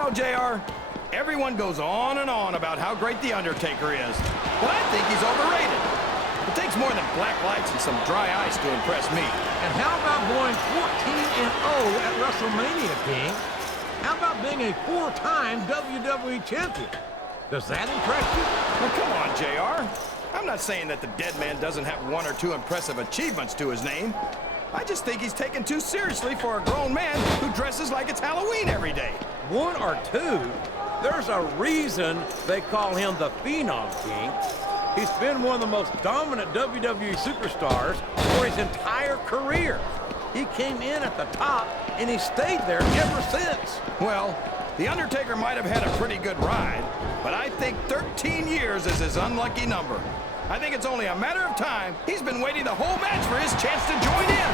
know, JR, everyone goes on and on about how great The Undertaker is, but I think he's overrated. It takes more than black lights and some dry ice to impress me. And how about going 14-0 at WrestleMania, King? How about being a 4-time WWE champion? Does that impress you? Well, come on, JR. I'm not saying that the dead man doesn't have one or two impressive achievements to his name. I just think he's taken too seriously for a grown man who dresses like it's Halloween every day. One or two? There's a reason they call him the Phenom King. He's been one of the most dominant WWE superstars for his entire career. He came in at the top, and he stayed there ever since. Well, The Undertaker might have had a pretty good ride, but I think 13 years is his unlucky number. I think it's only a matter of time. He's been waiting the whole match for his chance to join in.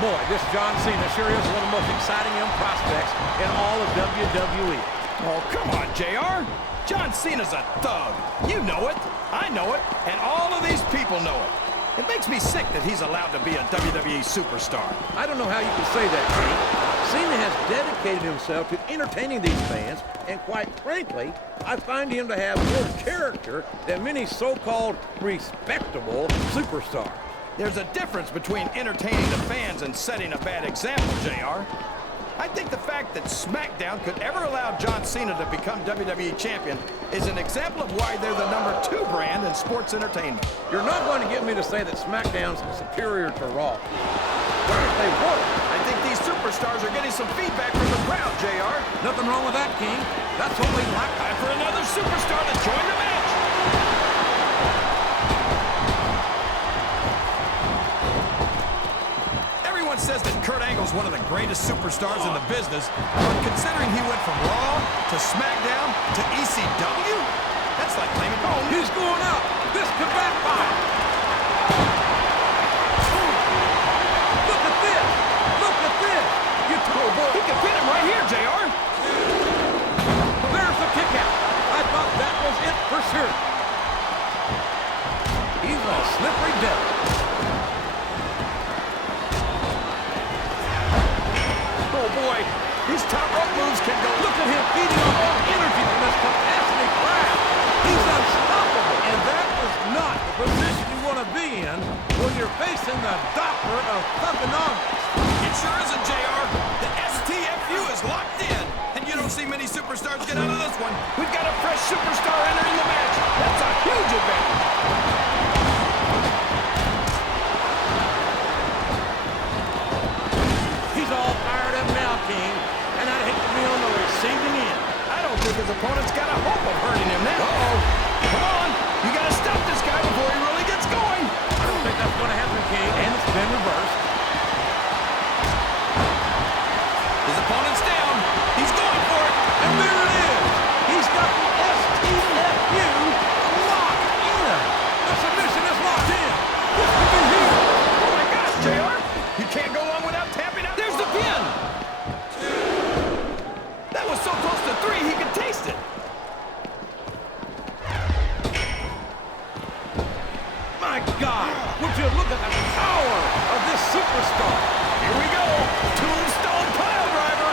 Boy, this John Cena sure is one of the most exciting young prospects in all of WWE. Oh, come on, JR. John Cena's a thug. You know it, I know it, and all of these people know it. It makes me sick that he's allowed to be a WWE superstar. I don't know how you can say that, King. Cena has dedicated himself to entertaining these fans, and quite frankly, I find him to have more character than many so-called respectable superstars. There's a difference between entertaining the fans and setting a bad example, JR. I think the fact that SmackDown could ever allow John Cena to become WWE champion is an example of why they're the #2 brand in sports entertainment. You're not going to get me to say that SmackDown's superior to Raw. What if they were? I think these superstars are getting some feedback from the crowd, JR. Nothing wrong with that, King. That's what we like. Time for another superstar to join the match. Everyone says that Kurt Angle's one of the greatest superstars in the business, but considering he went from Raw to SmackDown to ECW, that's like claiming home. He's going up. This could backfire. Look at this. Look at this. You told boy. He can pin him right here, JR. There's the kick out. I thought that was it for sure. He's a slippery devil. Oh boy, these top rope moves can go. Look at him feeding on all energy from this capacity crowd. He's unstoppable. And that is not the position you want to be in when you're facing the doctor of thugonomics. It sure isn't, JR. The STFU is locked in, and you don't see many superstars get out of this one. We've got a fresh superstar entering the match. That's a huge advantage. He's all fired up now, King, and I'd hate to be on the receiving end. I don't think his opponent's got a hope of hurting him now. Uh-oh. Come on. You got to stop this guy before he really gets going. I don't think that's going to happen, King, and it's been reversed. His opponent's down. He's going for it. And there it is. He's got the STFU locked in. The submission is locked in. This could be huge. Oh, my gosh, JR. You can't go long without tapping out. There's the pin. That was so close to 3, he could taste it. My God, would you look at the power of this superstar? Here we go. Tombstone pile driver.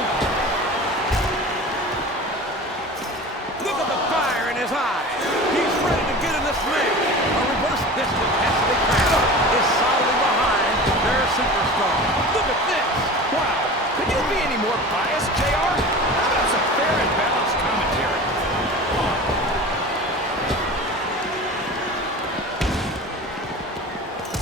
Look at the fire in his eyes. He's ready to get in this match. A reverse this capacity crowd is solidly behind their superstar. Look at this. Wow. Could you be any more biased, JR? How about some fair and balanced commentary?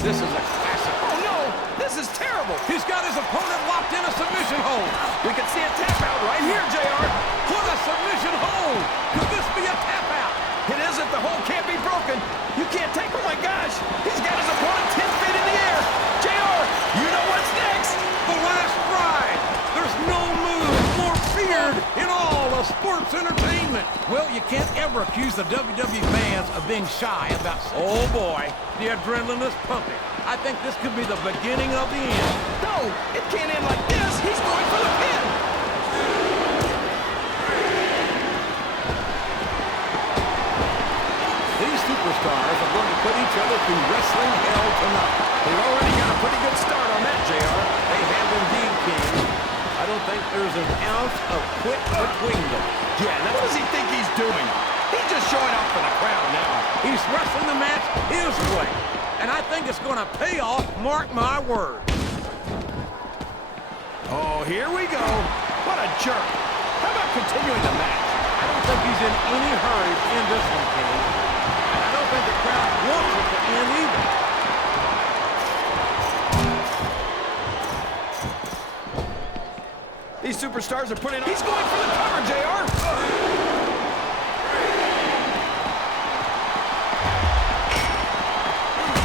This is a classic. Oh, no. This is terrible. He's got his opponent locked in a submission hold. We can see a tap out right here, JR. What a submission hold. Could this be a tap out? It isn't. The hold can't be broken. You can't take. Oh, my gosh. He's got his opponent 10 feet in the air. JR, you know what's next. The last ride. There's no move more feared in all of sports entertainment. Well, you can't ever accuse the WWE fans of being shy about... Oh, boy. The adrenaline is pumping. I think this could be the beginning of the end. No, it can't end like this. He's going for the pin. These superstars are going to put each other through wrestling hell tonight. They've already got a pretty good start on that, JR. They have indeed, King. I don't think there's an ounce of quit between them. Yeah, now what does he think he's doing? He's just showing off for the crowd now. He's wrestling the match his way, and I think it's going to pay off, mark my words. Oh, here we go. What a jerk. How about continuing the match? I don't think he's in any hurry to end this one, King. And I don't think the crowd wants it to end either. These superstars are putting... He's going for the cover, JR.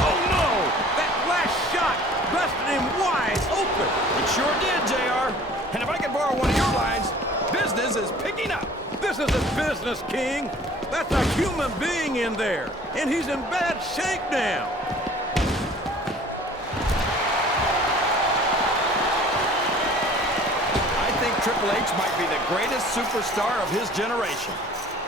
Oh, no! That last shot busted him wide open. It sure did, JR. And if I can borrow one of your lines, business is picking up. This isn't business, King. That's a human being in there, and he's in bad shape now. I think Triple H might be the greatest superstar of his generation.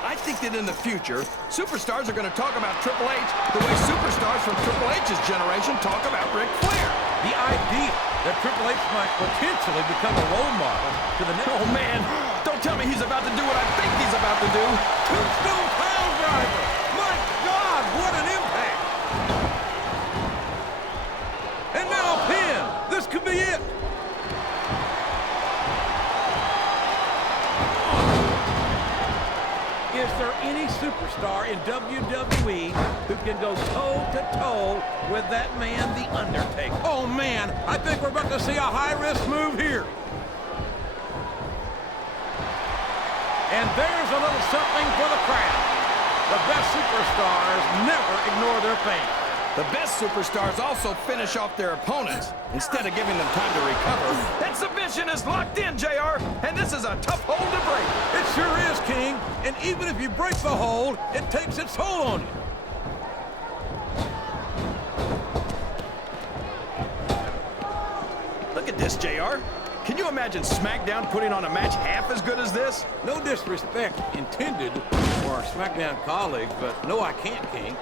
I think that in the future, superstars are going to talk about Triple H the way superstars from Triple H's generation talk about Ric Flair. The idea that Triple H might potentially become a role model to the next... Oh, man. Don't tell me he's about to do what I think he's about to do. Tombstone Pile Driver! My God, what an impact! And now a pin! This could be it! Is there any superstar in WWE who can go toe-to-toe with that man, The Undertaker? Oh, man, I think we're about to see a high-risk move here. And there's a little something for the crowd. The best superstars never ignore their pain. The best superstars also finish off their opponents instead of giving them time to recover. That submission is locked in, JR, and this is a tough hold to break. It sure is, King. And even if you break the hold, it takes its toll on you. Look at this, JR. Can you imagine SmackDown putting on a match half as good as this? No disrespect intended for our SmackDown colleagues, but no, I can't, King.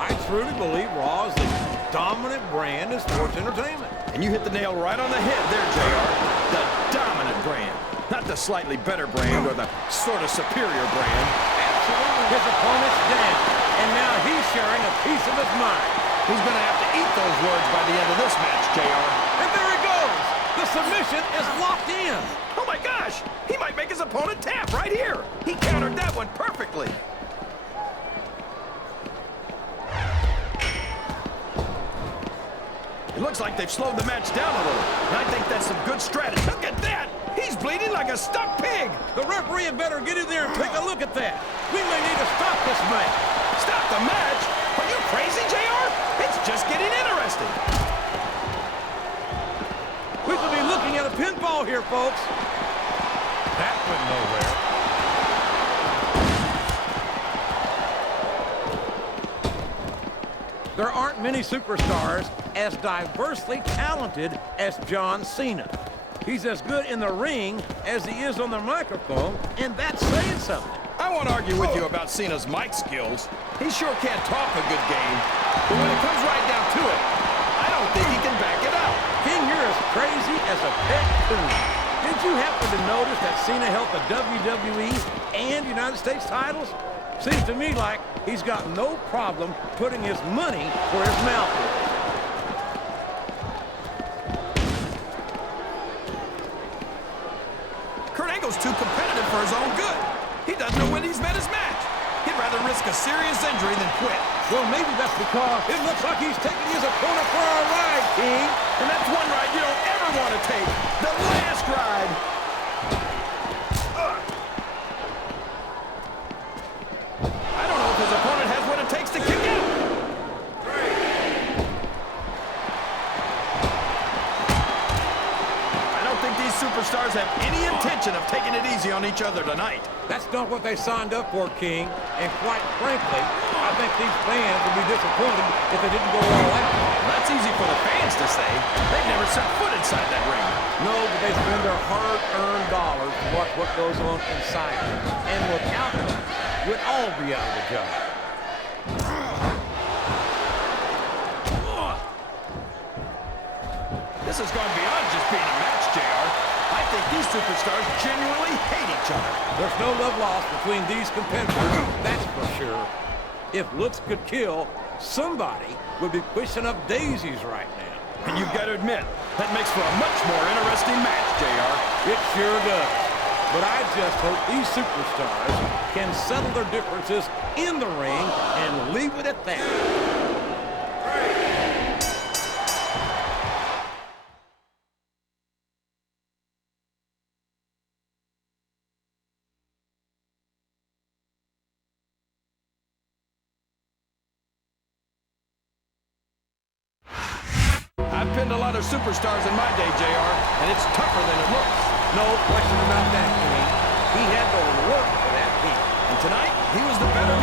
I truly believe Raw is the dominant brand in sports entertainment. And you hit the nail right on the head there, JR. The dominant brand. Not the slightly better brand or the sort of superior brand. Absolutely. His opponent's down, and now he's sharing a piece of his mind. He's going to have to eat those words by the end of this match, JR. And there he goes. The submission is locked in. Oh, my gosh. He might make his opponent tap right here. He countered that one perfectly. It looks like they've slowed the match down a little. And I think that's some good strategy. Look at that! He's bleeding like a stuck pig! The referee had better get in there and take a look at that. We may need to stop this match. Stop the match? Are you crazy, JR? It's just getting interesting. We could be looking at a pinfall here, folks. That went nowhere. There aren't many superstars as diversely talented as John Cena. He's as good in the ring as he is on the microphone, and that's saying something. I won't argue with you about Cena's mic skills. He sure can't talk a good game. But when it comes right down to it, I don't think he can back it up. King, you're as crazy as a pet coon. Did you happen to notice that Cena held the WWE and United States titles? Seems to me like he's got no problem putting his money where his mouth is. Kurt Angle's too competitive for his own good. He doesn't know when he's met his match. He'd rather risk a serious injury than quit. Well, maybe that's because it looks like he's taking his opponent for a ride, King. And that's one ride you don't ever want to take. The last ride. I don't know if his opponent has what it takes to kick out. I don't think these superstars have any intention of taking it easy on each other tonight. That's not what they signed up for, King. And quite frankly, I think these fans would be disappointed if they didn't go all out. That's easy for the fans to say. They've never set foot inside that ring. No, but they spend their hard-earned dollars to watch what goes on inside them. And without them, we'd all be out of the job. has gone beyond just being a match, JR. I think these superstars genuinely hate each other. There's no love lost between these competitors, that's for sure. If looks could kill, somebody would be pushing up daisies right now. And you've got to admit, that makes for a much more interesting match, JR. It sure does. But I just hope these superstars can settle their differences in the ring and leave it at that. I've pinned a lot of superstars in my day, JR, and it's tougher than it looks. No question about that, Kenny. He had to work for that pin. And tonight, he was the better